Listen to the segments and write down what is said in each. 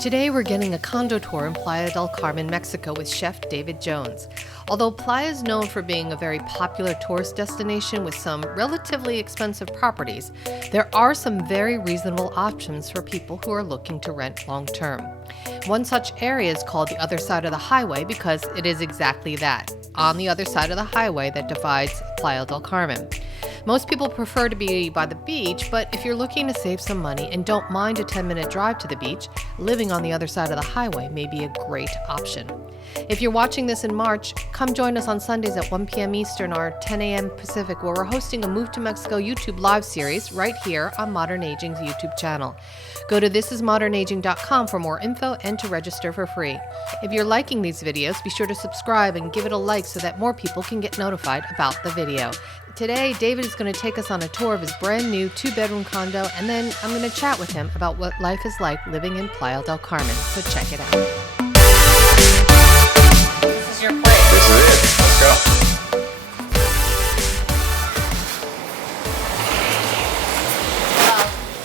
Today we're getting a condo tour in Playa del Carmen, Mexico with Chef David Jones. Although Playa is known for being a very popular tourist destination with some relatively expensive properties, there are some very reasonable options for people who are looking to rent long term. One such area is called the other side of the highway because it is exactly that, on the other side of the highway that divides Playa del Carmen. Most people prefer to be by the beach, but if you're looking to save some money and don't mind a 10-minute drive to the beach, living on the other side of the highway may be a great option. If you're watching this in March, come join us on Sundays at 1 p.m. Eastern or 10 a.m. Pacific, where we're hosting a Move to Mexico YouTube live series right here on Modern Aging's YouTube channel. Go to thisismodernaging.com for more info and to register for free. If you're liking these videos, be sure to subscribe and give it a like so that more people can get notified about the video. Today, David is going to take us on a tour of his brand new 2-bedroom condo, and then I'm going to chat with him about what life is like living in Playa del Carmen. So check it out. This is your place. This is it. Let's go.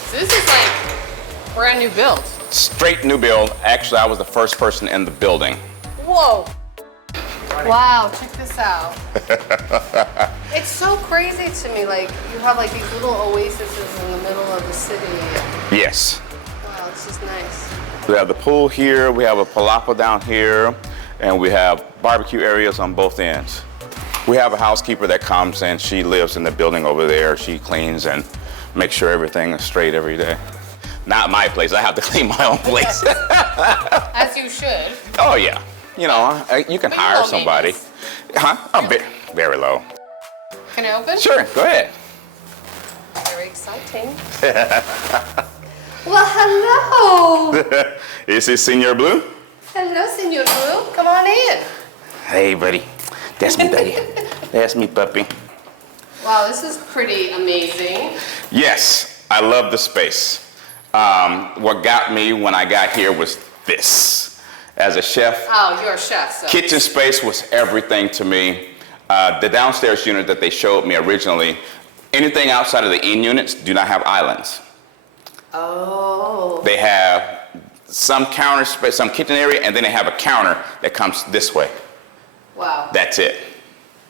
So this is like brand new build. Straight new build. Actually, I was the first person in the building. Whoa. Wow, check this out. It's so crazy to me, like you have like these little oases in the middle of the city. Yes. Wow, it's just nice. We have the pool here, we have a palapa down here, and we have barbecue areas on both ends. We have a housekeeper that comes and she lives in the building over there. She cleans and makes sure everything is straight every day. Not my place, I have to clean my own place. As you should. Oh yeah. You know, you can hire somebody. Huh? Oh, very low. Can I open? Sure, go ahead. Very exciting. Well, hello. Is it Senor Blue? Hello, Senor Blue. Come on in. Hey, buddy. That's me, daddy. That's me, puppy. Wow, this is pretty amazing. Yes, I love the space. What got me when I got here was this. As a chef, oh, you're a chef, so. Kitchen space was everything to me. The downstairs unit that they showed me originally, anything outside of the in units do not have islands. Oh. They have some counter space, some kitchen area, and then they have a counter that comes this way. Wow. That's it.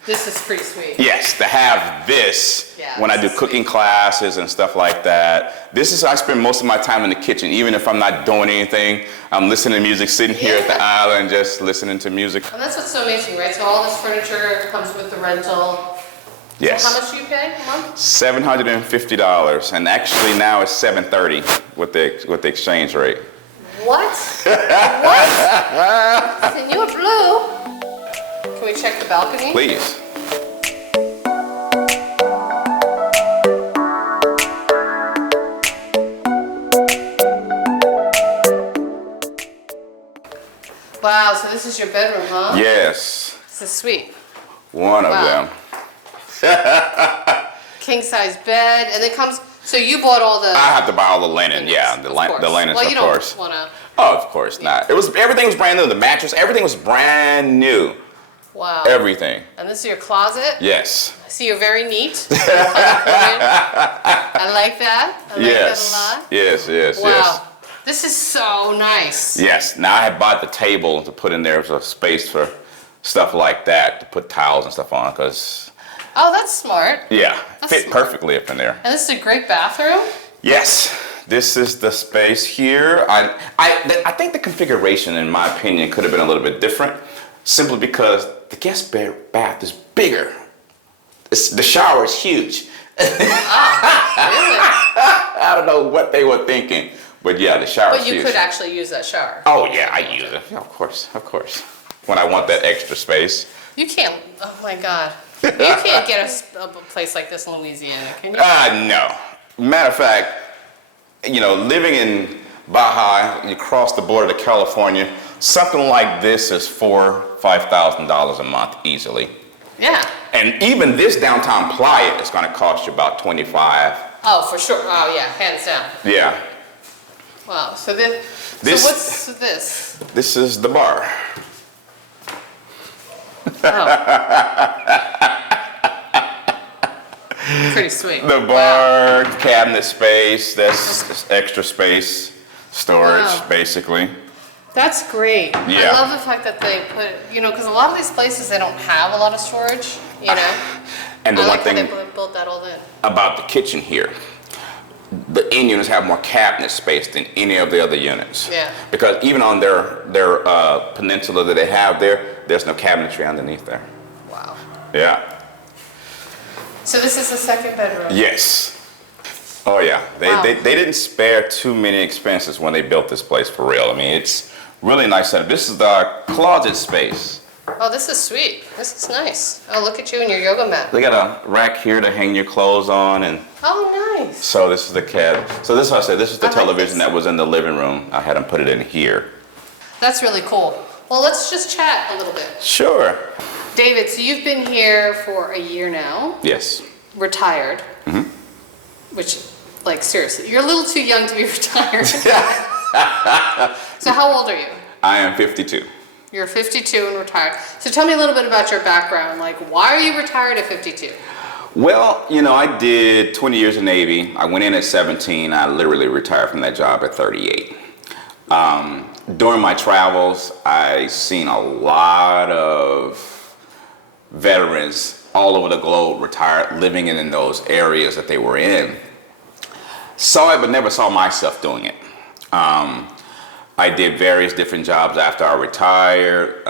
This is pretty sweet. Yes, to have this when I do cooking classes and stuff like that. I spend most of my time in the kitchen, even if I'm not doing anything. I'm listening to music, sitting here at the island, just listening to music. And that's what's so amazing, right? So all this furniture comes with the rental. Yes. So how much do you pay a month? $750, and actually now it's $730 with the exchange rate. What? What? Senor Blue. Can we check the balcony? Please. Wow, so this is your bedroom, huh? Yes. This is sweet. One of them. King size bed, and it comes. So you bought all the. I have to buy all the linen. Yeah, the linens, well, you of course. Don't wanna. Oh, of course not. Everything was brand new. The mattress, everything was brand new. Wow. Everything. And this is your closet? Yes. I see you're very neat. I like that. I like that a lot. Yes. Wow. This is so nice. Yes. Now I have bought the table to put in there as a space for stuff like that, to put towels and stuff on, because. Oh, that's smart. Yeah. That's fit smart. perfectly up in there. And this is a great bathroom? Yes. This is the space here. I think the configuration, in my opinion, could have been a little bit different, simply because the guest bath is bigger. The shower is huge. Oh, really? I don't know what they were thinking, but yeah, the shower is huge. But you could actually use that shower. Oh yeah, I use it. Yeah, of course. When I want that extra space. You can't, oh my God. You can't get a place like this in Louisiana, can you? No. Matter of fact, living in Baja, you cross the border to California, something like this is $4,000-$5,000 a month easily. Yeah. And even this downtown Playa is going to cost you about $25. Oh, for sure. Oh, yeah, hands down. Yeah. Wow. So what's this? This is the bar. Oh. Pretty sweet. The bar, cabinet space, that's extra space. storage, basically. That's great. Yeah. I love the fact that they put, because a lot of these places, they don't have a lot of storage, And the I one like thing how they built that all in. about the kitchen here, the end units have more cabinet space than any of the other units. Yeah. Because even on their peninsula that they have there, there's no cabinetry underneath there. Wow. Yeah. So this is the second bedroom? Yes. Oh yeah. Wow. They didn't spare too many expenses when they built this place, for real. I mean, it's really nice setup. This is the closet space. Oh, this is sweet. This is nice. Oh, look at you and your yoga mat. They got a rack here to hang your clothes on, and Oh, nice. so this is the cabinet. So this is what I said. This is the I like television this. that was in the living room. I had them put it in here. That's really cool. Well, let's just chat a little bit. Sure. David, so you've been here for a year now, Yes. retired, which, like, seriously, you're a little too young to be retired. So how old are you? I am 52. You're 52 and retired. So tell me a little bit about your background. Like, why are you retired at 52? Well, I did 20 years in Navy. I went in at 17. I literally retired from that job at 38. During my travels, I seen a lot of veterans all over the globe retired, living in those areas that they were in. Saw it, but never saw myself doing it. I did various different jobs after I retired.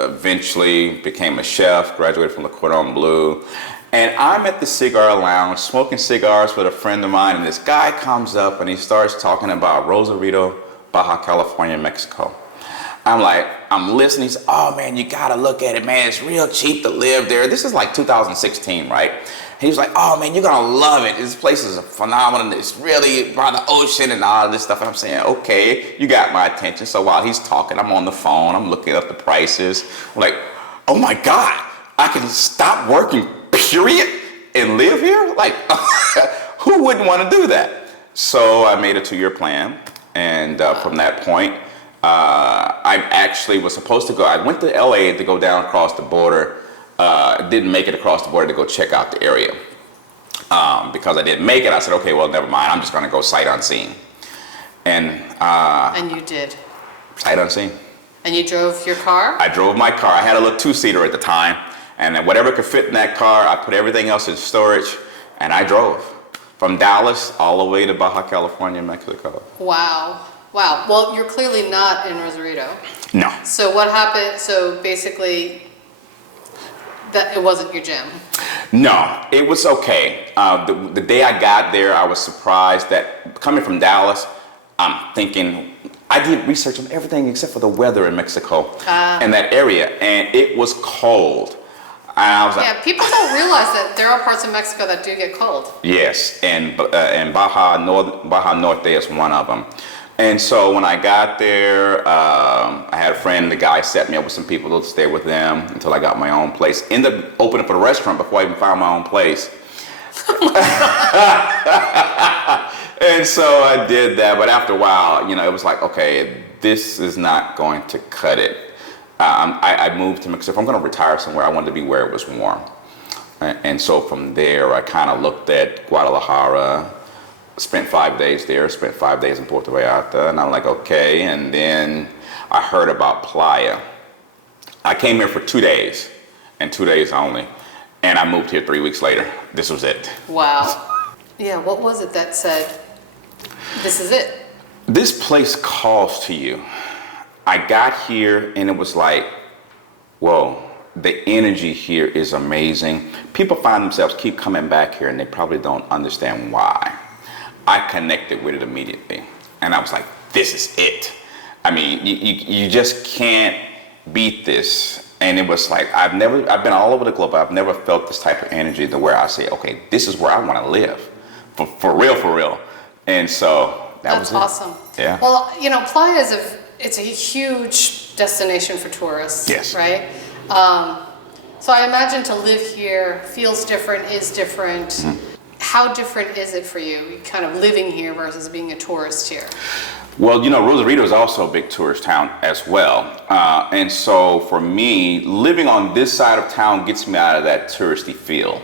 Eventually became a chef, graduated from the Cordon Bleu. And I'm at the cigar lounge smoking cigars with a friend of mine, and this guy comes up and he starts talking about Rosarito, Baja California, Mexico. I'm listening. He said, oh man, you gotta look at it, man. It's real cheap to live there. This is like 2016, right? He was like, oh man, you're gonna love it. This place is a phenomenon. It's really by the ocean and all of this stuff. And I'm saying, okay, you got my attention. So while he's talking, I'm on the phone. I'm looking up the prices. I'm like, oh my God, I can stop working, period, and live here? Like, who wouldn't want to do that? So I made a 2-year plan. And from that point, I actually was supposed to go. I went to LA to go down across the border. Didn't make it across the border to go check out the area. Because I didn't make it, I said, okay, well, never mind. I'm just going to go sight unseen. And you did. Sight unseen. And you drove your car? I drove my car. I had a little 2-seater at the time. And then whatever could fit in that car, I put everything else in storage. And I drove from Dallas all the way to Baja California, Mexico. Wow. Wow. Well, you're clearly not in Rosarito. No. So what happened? So basically, that it wasn't your gym. No, it was okay. The day I got there, I was surprised that coming from Dallas, I'm thinking, I did research on everything except for the weather in Mexico and that area, and it was cold. And I was like, people don't realize that there are parts of Mexico that do get cold. yes, and Baja Norte is one of them. And so when I got there, I had a friend, the guy set me up with some people to stay with them until I got my own place. Ended up opening for the restaurant before I even found my own place. And so I did that, but after a while, it was like, okay, this is not going to cut it. I moved to Mexico. If I'm going to retire somewhere, I wanted to be where it was warm. And so from there, I kind of looked at Guadalajara, spent 5 days there, spent 5 days in Puerto Vallarta, and I'm like, okay. And then I heard about Playa. I came here for 2 days, and 2 days only, and I moved here 3 weeks later. This was it. Wow. Yeah, what was it that said, this is it? This place calls to you. I got here, and it was like, whoa, the energy here is amazing. People find themselves keep coming back here, and they probably don't understand why. I connected with it immediately, and I was like, this is it. I mean, you just can't beat this. And it was like, I've been all over the globe. I've never felt this type of energy to where I say, okay, this is where I want to live, for real. And so That's awesome. Yeah. Well, Playa it's a huge destination for tourists. Yes. Right? So I imagine to live here feels different, is different. Mm-hmm. How different is it for you, kind of living here versus being a tourist here? Well, Rosarito is also a big tourist town as well. And so for me, living on this side of town gets me out of that touristy feel.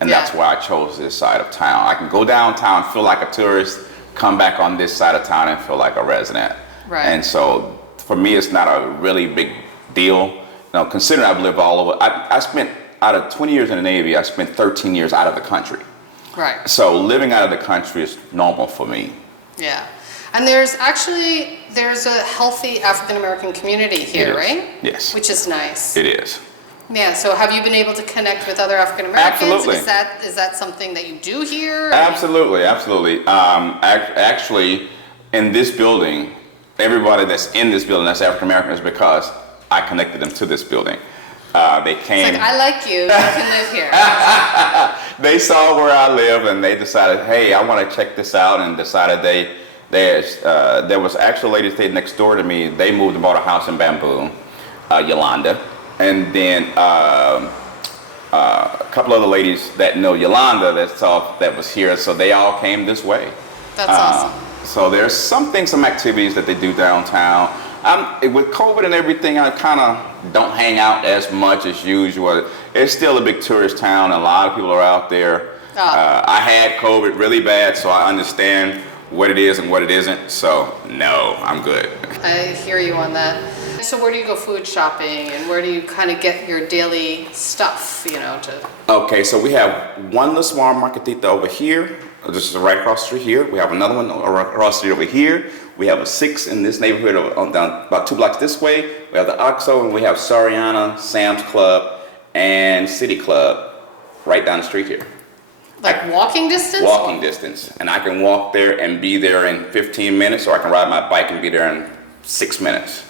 And that's why I chose this side of town. I can go downtown, feel like a tourist, come back on this side of town and feel like a resident. Right. And so for me, it's not a really big deal. You know, considering I've lived all over, I spent, out of 20 years in the Navy, I spent 13 years out of the country. Right. So living out of the country is normal for me. Yeah. And there's a healthy African American community here, right? Yes. Which is nice. It is. Yeah, so have you been able to connect with other African Americans? Absolutely. Is that something that you do here? Absolutely, absolutely. Actually, in this building, everybody that's in this building that's African American is because I connected them to this building. They came. It's like, I like you. You can live here. They saw where I live and they decided, hey, I want to check this out, and decided there was actually a lady stayed next door to me. They moved and bought a house in Bamboo, Yolanda. And then a couple other ladies that know Yolanda that was here, so they all came this way. That's awesome. So there's some activities that they do downtown. With COVID and everything, I kind of don't hang out as much as usual. It's still a big tourist town, and a lot of people are out there. I had COVID really bad, so I understand what it is and what it isn't. So no, I'm good. I hear you on that. So where do you go food shopping, and where do you kind of get your daily stuff, Okay, so we have one little small marketita over here. This is right across the street here. We have another one across the street over here. We have a 6 in this neighborhood down about 2 blocks this way. We have the OXXO, and we have Soriana, Sam's Club, and City Club right down the street here. Like walking distance? Walking distance. And I can walk there and be there in 15 minutes, or I can ride my bike and be there in 6 minutes.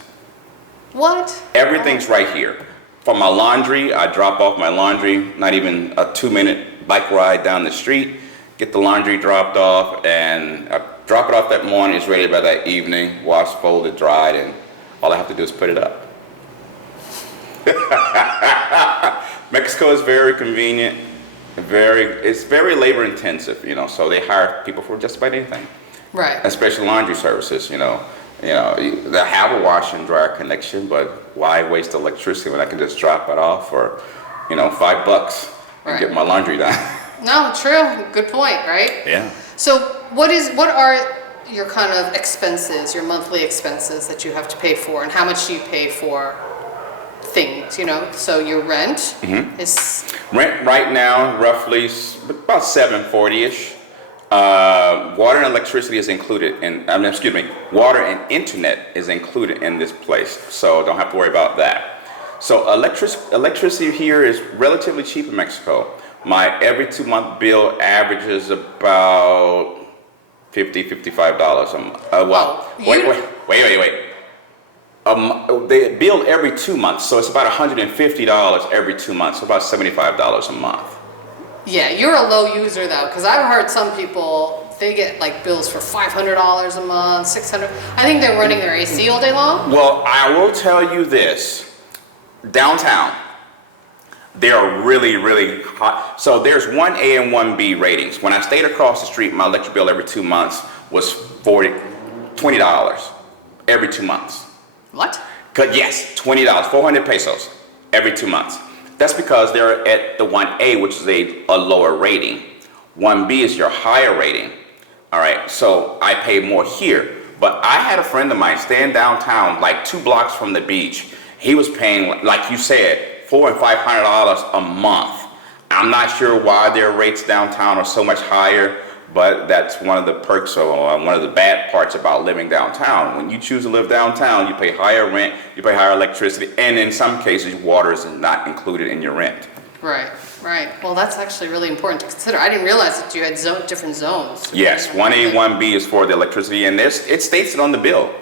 What? Everything's right here. For my laundry, I drop off my laundry, not even a 2-minute bike ride down the street, get the laundry dropped off, and I drop it off that morning. It's ready by that evening, washed, folded, dried, and all I have to do is put it up. Mexico is very convenient, it's very labor intensive, so they hire people for just about anything. Right. Especially laundry services, they have a wash and dryer connection, but why waste electricity when I can just drop it off for, $5 and get my laundry done? No, true. Good point, right? Yeah. So what are your kind of expenses, your monthly expenses that you have to pay for, and how much do you pay for things, So your rent is... Rent right now, roughly about $740-ish. Water and electricity is included water and internet is included in this place, so don't have to worry about that. So electricity here is relatively cheap in Mexico. My every 2-month bill averages about $55 a month. Wait. They bill every 2 months, so it's about $150 every 2 months, so about $75 a month. Yeah, you're a low user though, because I've heard some people, they get like bills for $500 a month, $600. I think they're running their AC all day long. Well, I will tell you this. Downtown, they're really, really hot. So there's 1A and 1B ratings. When I stayed across the street, my electric bill every 2 months was $20 every 2 months. What? Yes, $20, 400 pesos every 2 months. That's because they're at the 1A, which is a lower rating. 1B is your higher rating. All right, so I pay more here. But I had a friend of mine staying downtown, like 2 blocks from the beach. He was paying, like you said, $400 and $500 a month. I'm not sure why their rates downtown are so much higher, but that's one of the perks or one of the bad parts about living downtown. When you choose to live downtown, you pay higher rent, you pay higher electricity, and in some cases, water is not included in your rent. Right. Well, that's actually really important to consider. I didn't realize that you had different zones. Yes, 1A, 1B is for the electricity, and it states it on the bill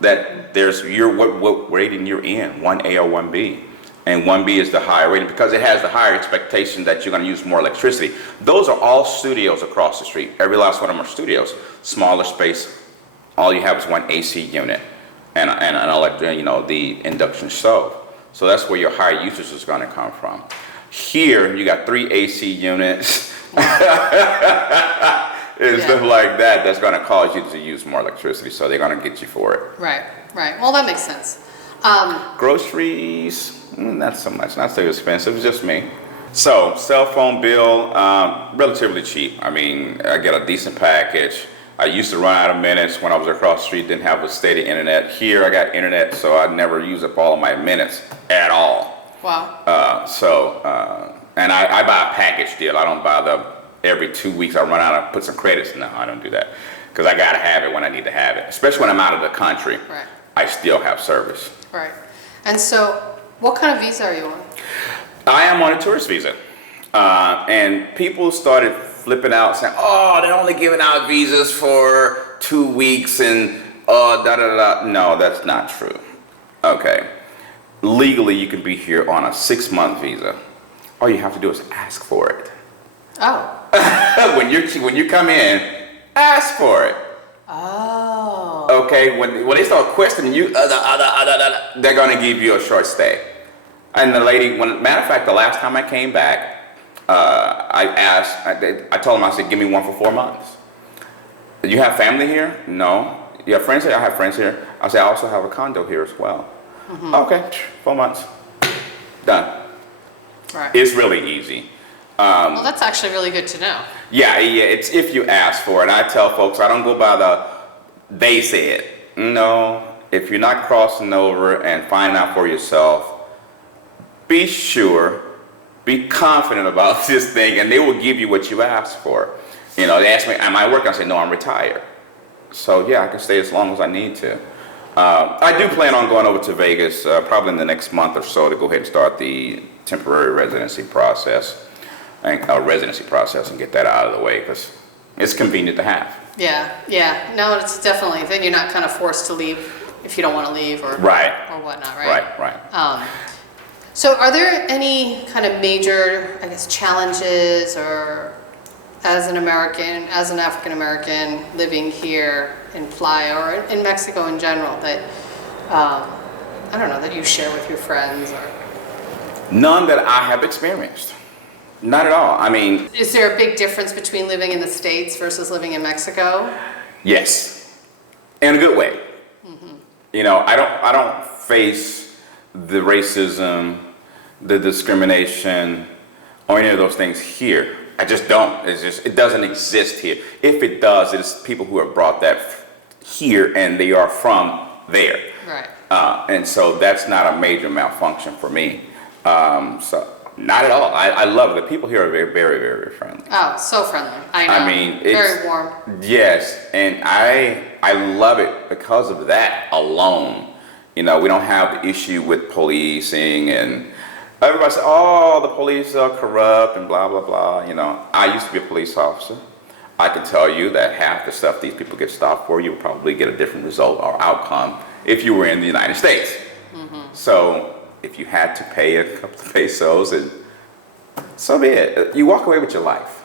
that there's what rating you're in, 1A or 1B. And 1B is the higher rating because it has the higher expectation that you're going to use more electricity. Those are all studios across the street. Every last one of them are studios. Smaller space. All you have is one AC unit and an the induction stove. So that's where your higher usage is going to come from. Here, you got 3 AC units. and stuff like that. That's going to cause you to use more electricity. So they're going to get you for it. Right. Well, that makes sense. Groceries. Not so much, not so expensive, it's just me. So, cell phone bill, relatively cheap. I mean, I get a decent package. I used to run out of minutes when I was across the street, didn't have a steady internet. Here I got internet, so I never use up all of my minutes at all. Wow. And I buy a package deal. I don't buy every 2 weeks I run out and put some credits. No, I don't do that. Because I got to have it when I need to have it. Especially when I'm out of the country. Right. I still have service. Right. And so, what kind of visa are you on? I am on a tourist visa. And people started flipping out saying, oh, they're only giving out visas for 2 weeks and da-da-da-da. No, that's not true. Okay. Legally, you can be here on a 6-month visa. All you have to do is ask for it. Oh. when you come in, ask for it. Oh. Okay, when they start questioning you, they're gonna give you a short stay. And the lady, matter of fact, the last time I came back, I told them, I said, give me one for 4 months. You have family here? No. You have friends here? I have friends here. I said, I also have a condo here as well. Mm-hmm. Okay, 4 months, done. Right. It's really easy. Well, that's actually really good to know. Yeah, it's if you ask for it. And I tell folks, I don't go by they said. No, if you're not crossing over and finding out for yourself, be sure, be confident about this thing, and they will give you what you ask for. You know, they ask me, am I working? I say, no, I'm retired. So yeah, I can stay as long as I need to. I do plan on going over to Vegas probably in the next month or so to go ahead and start the temporary residency process and get that out of the way because it's convenient to have. Yeah. No, it's definitely. Then you're not kind of forced to leave if you don't want to leave or whatnot, right? Right. So are there any kind of major, I guess, challenges or as an African American living here in Playa or in Mexico in general that, I don't know, that you share with your friends or? None that I have experienced. Not at all. I mean, is there a big difference between living in the States versus living in Mexico? Yes, in a good way. Mm-hmm. You know, I don't face the racism, the discrimination, or any of those things here. I just don't. It doesn't exist here. If it does, it's people who have brought that here and they are from there. Right. And so that's not a major malfunction for me. So not at all. I love it. The people here are very, very, very friendly. Oh, so friendly. I know. I mean, it's very warm. Yes, and I love it because of that alone. You know, we don't have the issue with policing and everybody says, oh, the police are corrupt and blah, blah, blah. You know, I used to be a police officer. I can tell you that half the stuff these people get stopped for, you would probably get a different result or outcome if you were in the United States. Mm-hmm. So if you had to pay a couple of pesos, and so be it. You walk away with your life.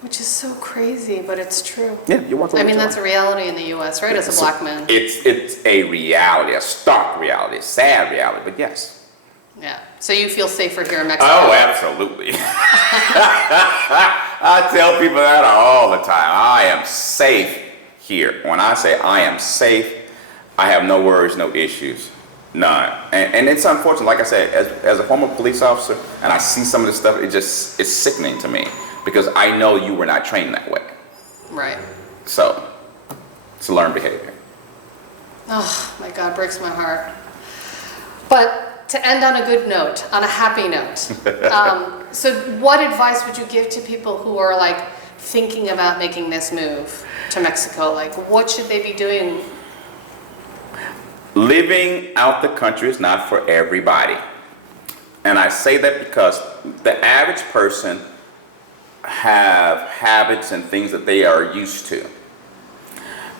Which is so crazy, but it's true. Yeah, you walk away with your that's life. A reality in the U.S., right, as a black man? It's a reality, a stark reality, a sad reality, but yes. Yeah. So you feel safer here in Mexico? Oh, absolutely. I tell people that all the time. I am safe here. When I say I am safe, I have no worries, no issues, none. And it's unfortunate, like I said, as a former police officer, and I see some of this stuff, it's sickening to me because I know you were not trained that way. Right. So it's a learned behavior. Oh my God, breaks my heart. But to end on a good note, on a happy note, so what advice would you give to people who are like thinking about making this move to Mexico? Like, what should they be doing? Living out the country is not for everybody. And I say that because the average person have habits and things that they are used to.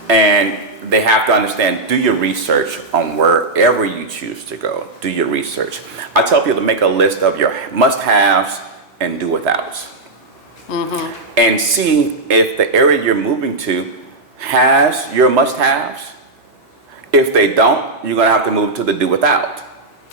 And they have to understand, do your research on wherever you choose to go. Do your research. I tell people to make a list of your must-haves and do-withouts. Mm-hmm. And see if the area you're moving to has your must-haves. If they don't, you're going to have to move to the do-without.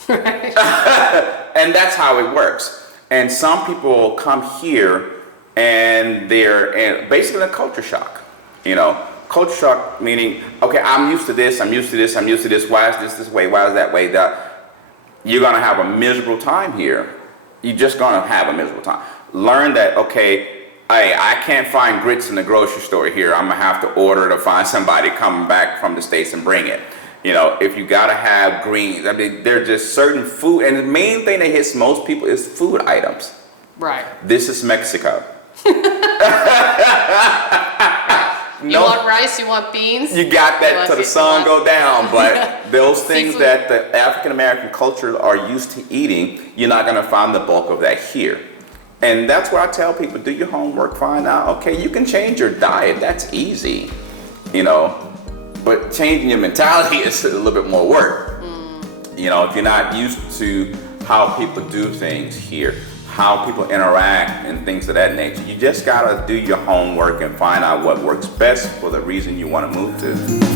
And that's how it works. And some people come here and they're basically in a culture shock, you know. Culture shock meaning, okay, I'm used to this, I'm used to this, I'm used to this, why is this way, why is that way? You're going to have a miserable time here. You're just going to have a miserable time. Learn that, okay, I can't find grits in the grocery store here. I'm gonna have to order to find somebody coming back from the States and bring it. You know, if you gotta have greens, I mean, there are just certain food, and the main thing that hits most people is food items. Right. This is Mexico. You want rice, you want beans. You got that till the sun go down, but those things Seafood. that the African American culture are used to eating, you're not gonna find the bulk of that here. And that's why I tell people, do your homework, find out, okay, you can change your diet, that's easy, you know, but changing your mentality is a little bit more work. You know, if you're not used to how people do things here, how people interact and things of that nature, you just gotta do your homework and find out what works best for the reason you wanna move to.